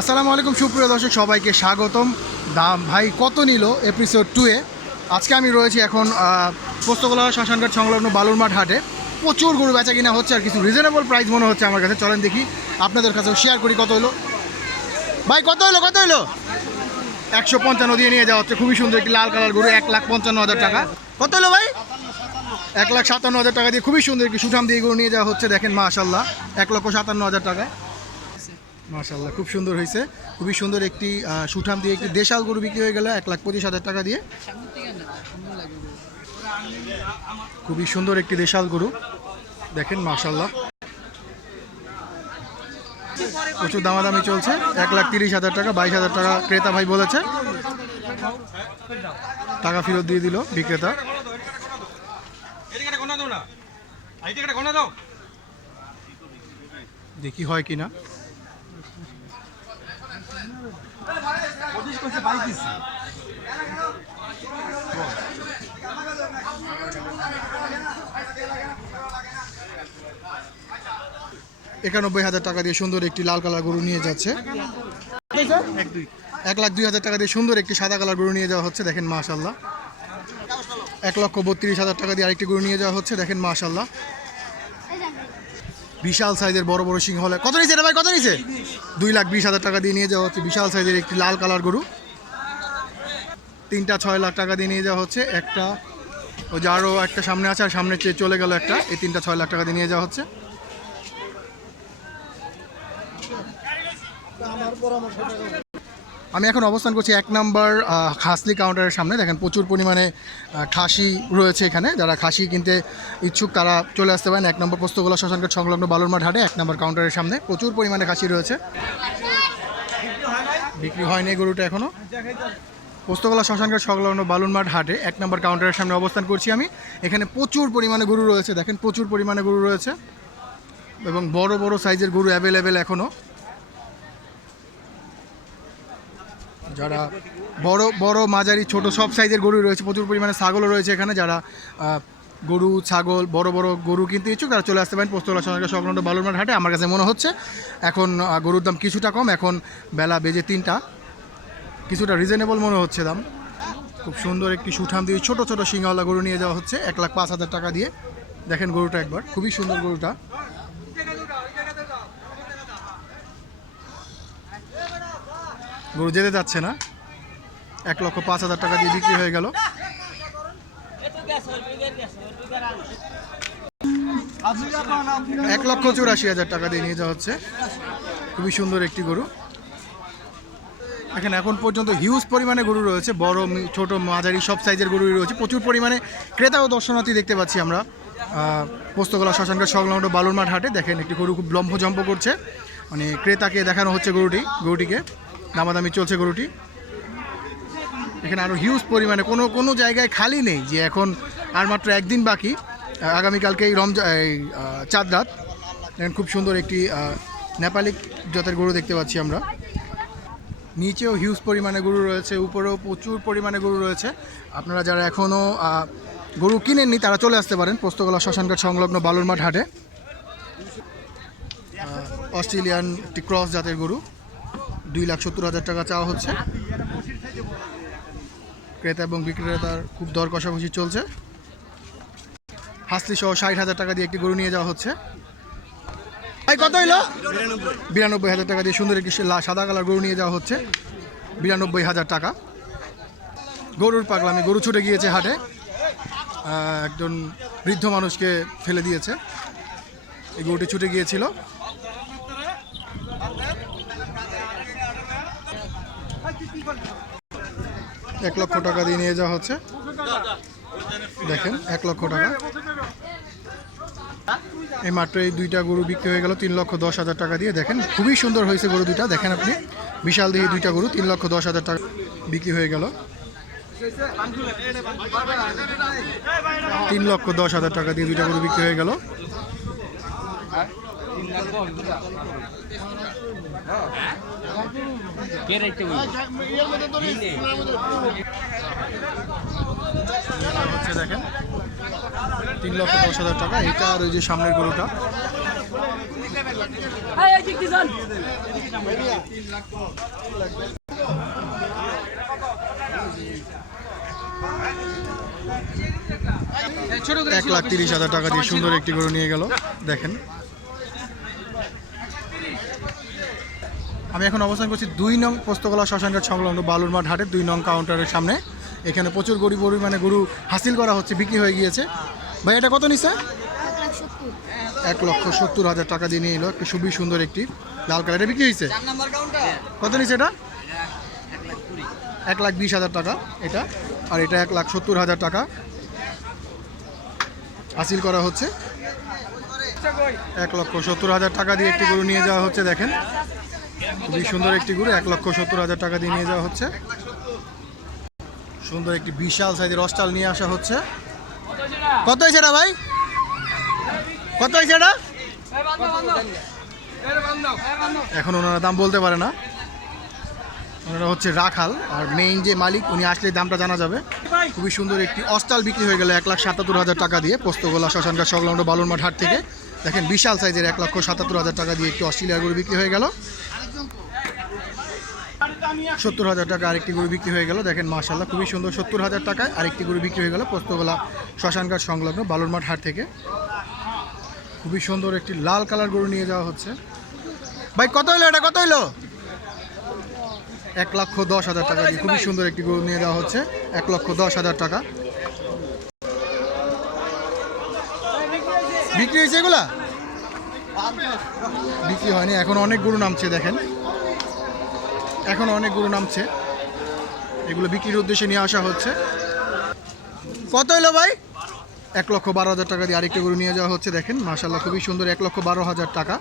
আসসালামু আলাইকুম সুপ্রিয় দর্শক, সবাইকে স্বাগতম। দাম ভাই কত নিল এপিসোড 2-এ। আজকে আমি রয়েছি এখন পোস্তগোলা শ্মশানঘাট সংলগ্ন বালুরমাঠ হাটে। প্রচুর গরু বেচা কিনা হচ্ছে আর কিছু রিজনেবল প্রাইস মনে হচ্ছে আমার কাছে। চলেন দেখি, আপনাদের কাছেও শেয়ার করি কত হলো। ভাই কত হলো 155 দিয়ে নিয়ে যাওয়া হচ্ছে। খুবই সুন্দর একটি লাল কালার গরু, 1,55,000 টাকা। কত হলো ভাই? 1,57,000 টাকা দিয়ে খুবই সুন্দর একটি সুঠাম দিয়ে গরু নিয়ে যাওয়া হচ্ছে। দেখেন মাশাল্লাহ, 1,57,000 টাকা। মাশাল্লাহ, খুব সুন্দর হয়েছে। খুবই সুন্দর একটি সুঠাম দিয়ে একটি দেশাল গরু বিক্রি হয়ে গেল 1,25,000 টাকা দিয়ে। খুবই সুন্দর একটি দেশাল গরু, দেখেন মাশাল্লাহ। প্রচুর দামাদামি চলছে। 1,30,000 টাকা, 22,000 টাকা ক্রেতা ভাই বলেছে। টাকা ফেরত দিয়ে দিল বিক্রেতা। দেখি হয় কিনা। $91,000 টাকা দিয়ে সুন্দর একটি লাল কালার গরু নিয়ে যাচ্ছে। 1,02,000 টাকা দিয়ে সুন্দর একটি সাদা কালার গরু নিয়ে যাওয়া হচ্ছে। দেখেন মাশাল্লাহ। 1,32,000 টাকা দিয়ে আরেকটি গরু নিয়ে যাওয়া হচ্ছে। দেখেন মাশাল্লাহ, বিশাল সাইজের বড় বড় সিংহ হলে। কত নিয়েছে রে ভাই, কত নিয়েছে? 2,20,000 টাকা দিয়ে নিয়ে যাওয়া হচ্ছে বিশাল সাইজের একটি লাল কালার গরু। 3টা 6 লাখ টাকা দিয়ে নিয়ে যাওয়া হচ্ছে। একটা ও যে আরও একটা সামনে আছে, আর সামনে চলে গেল একটা। এই 3টা 6 লাখ টাকা দিয়ে নিয়ে যাওয়া হচ্ছে। আমি এখন অবস্থান করছি 1 নম্বর খাসলি কাউন্টারের সামনে। দেখেন প্রচুর পরিমাণে খাসি রয়েছে এখানে। যারা খাসি কিনতে ইচ্ছুক তারা চলে আসতে পারেন 1 নম্বর পোস্তগোলা শ্মশানঘাট সংলগ্ন বালুরমাঠ হাটে 1 নম্বর কাউন্টারের সামনে। প্রচুর পরিমাণে খাসি রয়েছে। বিক্রি হয়নি গরুটা এখনও। পোস্তগোলা শ্মশানঘাট সংলগ্ন বালুরমাঠ হাটে 1 নম্বর কাউন্টারের সামনে অবস্থান করছি আমি। এখানে প্রচুর পরিমাণে গরু রয়েছে। দেখেন প্রচুর পরিমাণে গরু রয়েছে এবং বড় বড় সাইজের গরু অ্যাভেলেবেল এখনও। যারা বড় বড় মাঝারি ছোট সব সাইজের গরু রয়েছে। প্রচুর পরিমাণে ছাগলও রয়েছে এখানে। যারা গরু ছাগল বড় বড় গরু কিনতে ইচ্ছুক তারা চলে আসতে পারেন পোস্তগোলা শ্মশানঘাট সংলগ্ন বালুরমাঠ হাটে। আমার কাছে মনে হচ্ছে এখন গরুর দাম কিছুটা কম। এখন বেলা বেজে 3টা, কিছুটা রিজনেবল মনে হচ্ছে দাম। খুব সুন্দর একটি সুঠাম দিয়ে ছোট ছোট সিংহওয়ালা গরু নিয়ে যাওয়া হচ্ছে 1,05,000 টাকা দিয়ে। দেখেন গরুটা একবার, খুবই সুন্দর গরুটা। গরু যেতে যাচ্ছে না। 1,05,000 টাকা দিয়ে বিক্রি হয়ে গেল। 1,84,000 টাকা দিয়ে নিয়ে যাওয়া হচ্ছে। খুবই সুন্দর একটি গরু। এখানে এখন পর্যন্ত হিউজ পরিমাণে গরু রয়েছে। বড় ছোট মাঝারি সব সাইজের গরুই রয়েছে। প্রচুর পরিমাণে ক্রেতা ও দর্শনার্থী দেখতে পাচ্ছি আমরা পোস্তগোলা শ্মশানঘাট সংলগ্ন বালুরমাঠ হাটে। দেখেন একটি গরু খুব লম্ফজম্প করছে, মানে ক্রেতাকে দেখানো হচ্ছে গরুটিকে। দামাদামি চলছে গরুটি। এখানে আরও হিউজ পরিমাণে কোনো জায়গায় খালি নেই যে এখন আর মাত্র একদিন বাকি। আগামীকালকে এই চাঁদ রাত। দেখেন খুব সুন্দর একটি নেপালি জাতের গরু দেখতে পাচ্ছি আমরা। নিচেও হিউজ পরিমাণে গরু রয়েছে, উপরেও প্রচুর পরিমাণে গরু রয়েছে। আপনারা যারা এখনও গরু কিনেননি তারা চলে আসতে পারেন পোস্তগোলা শ্মশানঘাট সংলগ্ন বালুরমাঠ হাটে। অস্ট্রেলিয়ান একটি ক্রস জাতের গরু, 2,70,000 টাকা চাওয়া হচ্ছে। ক্রেতা এবং বিক্রেতার খুব দর কষাকষি চলছে। হাসলি সহ 60,000 টাকা দিয়ে একটি গরু নিয়ে যাওয়া হচ্ছে। ভাই কত হইল? 92,000 টাকা দিয়ে সুন্দর একটি সাদা কালার গরু নিয়ে যাওয়া হচ্ছে। 92,000 টাকা। গরুর পাগলামি, গরু ছুটে গিয়েছে হাটে। একজন বৃদ্ধ মানুষকে ফেলে দিয়েছে। এই গরুটি ছুটে গিয়েছিল। $1,00,000 টাকা দিয়ে নিয়ে যাওয়া হচ্ছে। দেখেন 1,00,000 টাকা। এই মাত্র এই 2টা গরু বিক্রি হয়ে গেল 3,10,000 টাকা দিয়ে। দেখেন খুবই সুন্দর হয়েছে গরু দুটা। দেখেন আপনি, বিশাল দিয়ে 2টা গরু 3,10,000 টাকা বিক্রি হয়ে গেল। 3,10,000 টাকা দিয়ে 2টা গরু বিক্রি হয়ে গেল। দেখেন 3,10,000 টাকা এটা। আর ওই যে সামনের গরুটা 1,30,000 টাকা দিয়ে সুন্দর একটি গরু নিয়ে গেল। দেখেন আমি এখন অবস্থান করছি 2 নং পোস্তগোলা শ্মশানঘাট সংলগ্ন বালুরমাঠ হাটের 2 নং কাউন্টারের সামনে। এখানে প্রচুর পরিমাণে গরু হাসিল করা হচ্ছে, বিক্রি হয়ে গিয়েছে। ভাই এটা কত নিছে? 1,70,000 টাকা দিয়ে নিয়ে এলো। একটু খুবই সুন্দর একটি লাল কালার, এটা বিক্রি হয়েছে। কত নিছে এটা? 1,20,000 টাকা এটা। আর এটা 1,70,000 টাকা হাসিল করা হচ্ছে। 1,70,000 টাকা দিয়ে একটি গরু নিয়ে যাওয়া হচ্ছে। দেখেন খুবই সুন্দর একটি গরু, 1,70,000 টাকা দিয়ে নিয়ে যাওয়া হচ্ছে। সুন্দর একটি বিশাল সাইজের অস্টাল নিয়ে আসা হচ্ছে। কত হয়েছে এটা ভাই? কত হয়েছে এটা? এখন ওনারা দাম বলতে পারে না, ওনারা হচ্ছে রাখাল, আর মেইন যে মালিক উনি আসলে দামটা জানা যাবে। খুবই সুন্দর একটি অস্টাল বিক্রি হয়ে গেল 1,77,000 টাকা দিয়ে পোস্তগোলা শ্মশানঘাট সংলগ্ন বালুরমাঠ হাট থেকে। দেখেন বিশাল সাইজের 1,77,000 টাকা দিয়ে একটি অস্ট্রেলিয়ার গরু বিক্রি হয়ে গেল। 70,000 টাকা আরেকটি গরু বিক্রি হয়ে গেল। দেখেন মাশাআল্লাহ খুবই সুন্দর, 70,000 টাকায় আরেকটি গরু বিক্রি হয়ে গেল পোস্তগোলা শ্মশানঘাট সংলগ্ন বালুরমাঠ হাট থেকে। খুবই সুন্দর একটি লাল কালার গরু নিয়ে যাওয়া হচ্ছে। ভাই কত হইলো এটা? কত হইলো? 1,10,000 টাকা দিয়ে খুবই সুন্দর একটি গরু নিয়ে যাওয়া হচ্ছে। 1,10,000 টাকা বিক্রি হয়েছে। এগুলা বিক্রি হয়নি, এখন অনেক গরু নামছে। দেখেন এখন অনেক গরু নামছে, এগুলো বিক্রির উদ্দেশ্যে নিয়ে আসা হচ্ছে। কত হলো ভাই? 1,12,000 টাকা দিয়ে আরেকটি গরু নিয়ে যাওয়া হচ্ছে। দেখেন মাশাআল্লাহ খুবই সুন্দর, 1,12,000 টাকা।